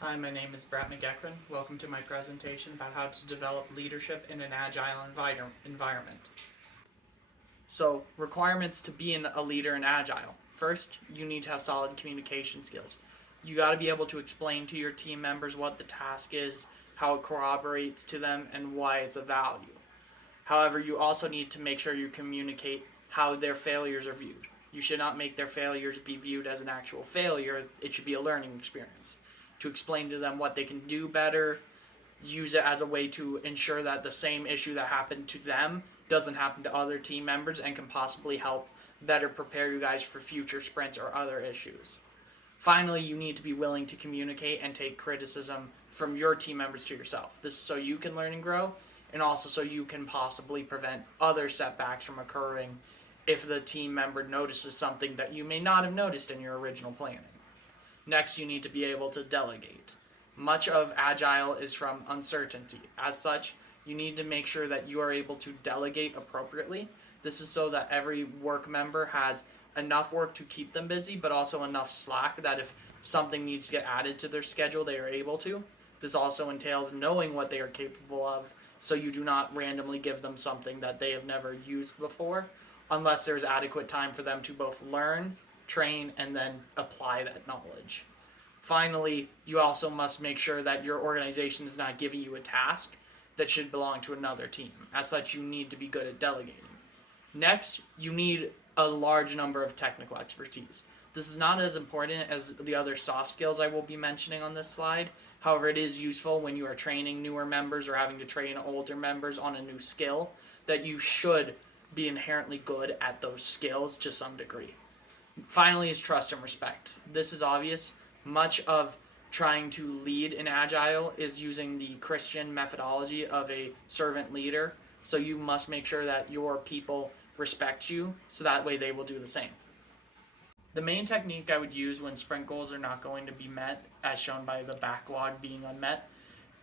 Hi, my name is Brett McGeckran. Welcome to my presentation about how to develop leadership in an agile environment. So, requirements to be a leader in agile. First, you need to have solid communication skills. You got to be able to explain to your team members what the task is, how it corroborates to them, and why it's of value. However, you also need to make sure you communicate how their failures are viewed. You should not make their failures be viewed as an actual failure. It should be a learning experience. To explain to them what they can do better, use it as a way to ensure that the same issue that happened to them doesn't happen to other team members and can possibly help better prepare you guys for future sprints or other issues. Finally, you need to be willing to communicate and take criticism from your team members to yourself. This is so you can learn and grow, and also so you can possibly prevent other setbacks from occurring if the team member notices something that you may not have noticed in your original planning. Next, you need to be able to delegate. Much of agile is from uncertainty. As such, you need to make sure that you are able to delegate appropriately. This is so that every work member has enough work to keep them busy, but also enough slack that if something needs to get added to their schedule, they are able to. This also entails knowing what they are capable of, so you do not randomly give them something that they have never used before, unless there's adequate time for them to both learn, train, and then apply that knowledge. Finally, you also must make sure that your organization is not giving you a task that should belong to another team. As such, you need to be good at delegating. Next, you need a large number of technical expertise. This is not as important as the other soft skills I will be mentioning on this slide. However, it is useful when you are training newer members or having to train older members on a new skill that you should be inherently good at those skills to some degree. Finally is trust and respect. This is obvious. Much of trying to lead in agile is using the Christian methodology of a servant leader. So you must make sure that your people respect you so that way they will do the same. The main technique I would use when sprint goals are not going to be met, as shown by the backlog being unmet,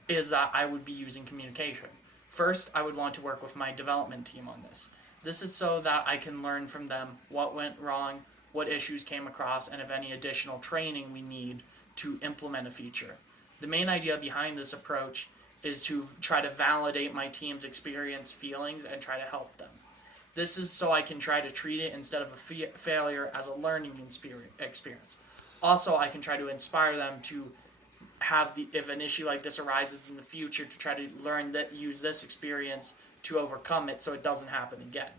is that I would be using communication. First, I would want to work with my development team on this. This is so that I can learn from them what went wrong, what issues came across, and if any additional training we need to implement a feature. The main idea behind this approach is to try to validate my team's experience, feelings, and try to help them. This is so I can try to treat it instead of a failure as a learning experience. Also, I can try to inspire them to if an issue like this arises in the future, to try to learn that use this experience to overcome it so it doesn't happen again.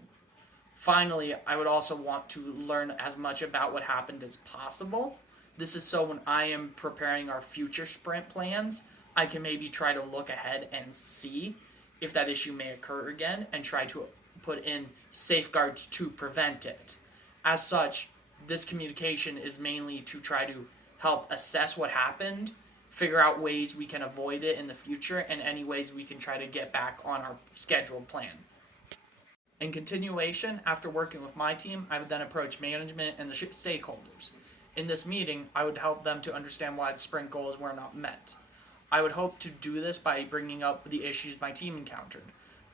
Finally, I would also want to learn as much about what happened as possible. This is so when I am preparing our future sprint plans, I can maybe try to look ahead and see if that issue may occur again and try to put in safeguards to prevent it. As such, this communication is mainly to try to help assess what happened, figure out ways we can avoid it in the future, and any ways we can try to get back on our scheduled plan. In continuation, after working with my team, I would then approach management and the stakeholders. In this meeting, I would help them to understand why the sprint goals were not met. I would hope to do this by bringing up the issues my team encountered.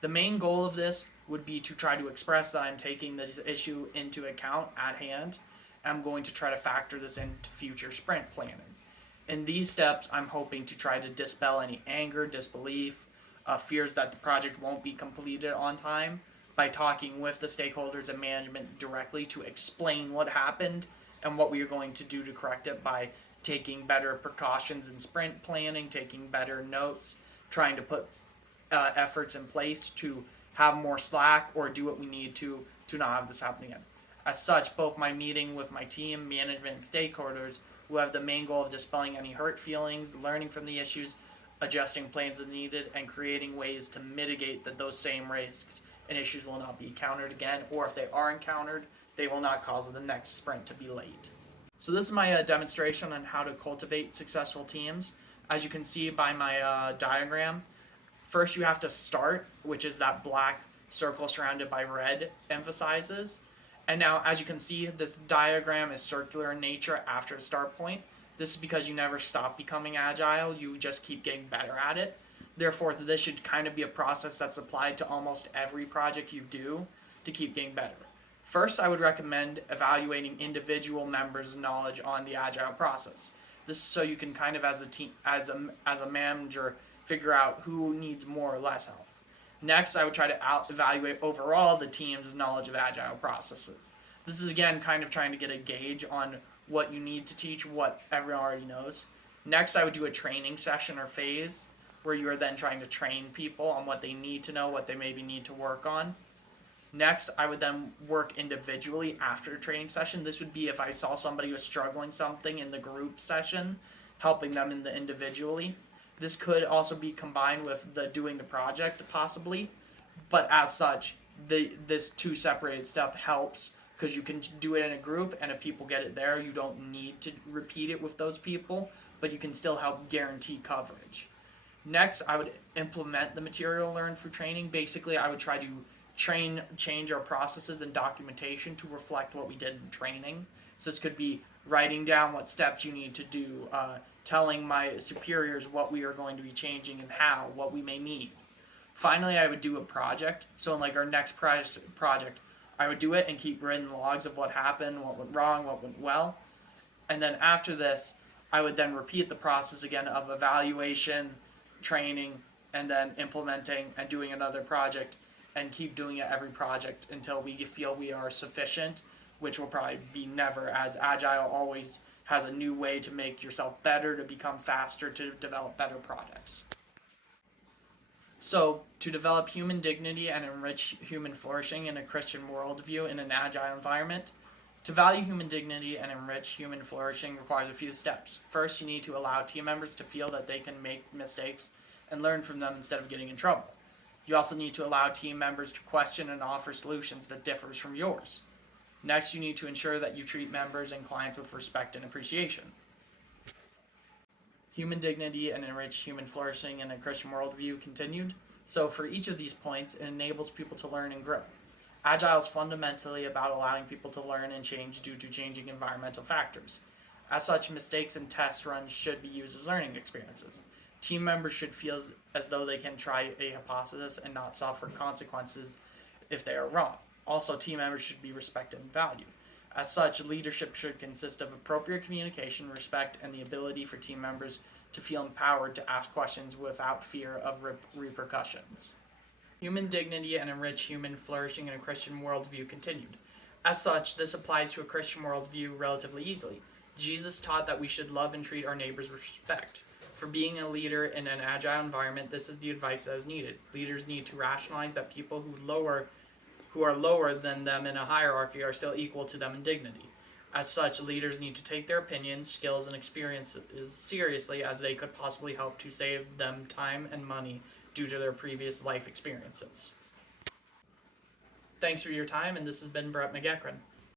The main goal of this would be to try to express that I'm taking this issue into account at hand. I'm going to try to factor this into future sprint planning. In these steps, I'm hoping to try to dispel any anger, disbelief, fears that the project won't be completed on time by talking with the stakeholders and management directly to explain what happened and what we are going to do to correct it by taking better precautions in sprint planning, taking better notes, trying to put efforts in place to have more slack or do what we need to not have this happen again. As such, both my meeting with my team, management, and stakeholders will have the main goal of dispelling any hurt feelings, learning from the issues, adjusting plans as needed, and creating ways to mitigate that those same risks and issues will not be encountered again, or if they are encountered, they will not cause the next sprint to be late. So this is my demonstration on how to cultivate successful teams. As you can see by my diagram, first you have to start, which is that black circle surrounded by red emphasizes. And now, as you can see, this diagram is circular in nature after the start point. This is because you never stop becoming agile, you just keep getting better at it. Therefore, this should kind of be a process that's applied to almost every project you do to keep getting better. First, I would recommend evaluating individual members' knowledge on the agile process. This is so you can kind of, as a team, as a manager, figure out who needs more or less help. Next, I would try to evaluate overall the team's knowledge of agile processes. This is again kind of trying to get a gauge on what you need to teach, what everyone already knows. Next, I would do a training session or phase where you are then trying to train people on what they need to know, what they maybe need to work on. Next, I would then work individually after a training session. This would be if I saw somebody was struggling something in the group session, helping them in the individually. This could also be combined with the doing the project possibly, but as such, this two separated stuff helps because you can do it in a group, and if people get it there, you don't need to repeat it with those people, but you can still help guarantee coverage. Next, I would implement the material learned through training. Basically, I would try to change our processes and documentation to reflect what we did in training. So this could be writing down what steps you need to do, telling my superiors what we are going to be changing and how, what we may need. Finally, I would do a project. So in like our next project, I would do it and keep written logs of what happened, what went wrong, what went well. And then after this, I would then repeat the process again of evaluation, training, and then implementing and doing another project, and keep doing it every project until we feel we are sufficient, which will probably be never, as Agile always has a new way to make yourself better, to become faster, to develop better products. So, to develop human dignity and enrich human flourishing in a Christian worldview in an Agile environment, to value human dignity and enrich human flourishing requires a few steps. First, you need to allow team members to feel that they can make mistakes and learn from them instead of getting in trouble. You also need to allow team members to question and offer solutions that differs from yours. Next, you need to ensure that you treat members and clients with respect and appreciation. Human dignity and enrich human flourishing in a Christian worldview continued. So for each of these points, it enables people to learn and grow. Agile is fundamentally about allowing people to learn and change due to changing environmental factors. As such, mistakes and test runs should be used as learning experiences. Team members should feel as though they can try a hypothesis and not suffer consequences if they are wrong. Also, team members should be respected and valued. As such, leadership should consist of appropriate communication, respect, and the ability for team members to feel empowered to ask questions without fear of repercussions. Human dignity and enrich human flourishing in a Christian worldview continued. As such, this applies to a Christian worldview relatively easily. Jesus taught that we should love and treat our neighbors with respect. For being a leader in an agile environment, this is the advice that is needed. Leaders need to rationalize that people who are lower than them in a hierarchy are still equal to them in dignity. As such, leaders need to take their opinions, skills, and experiences seriously, as they could possibly help to save them time and money due to their previous life experiences. Thanks for your time, and this has been Brett McEachran.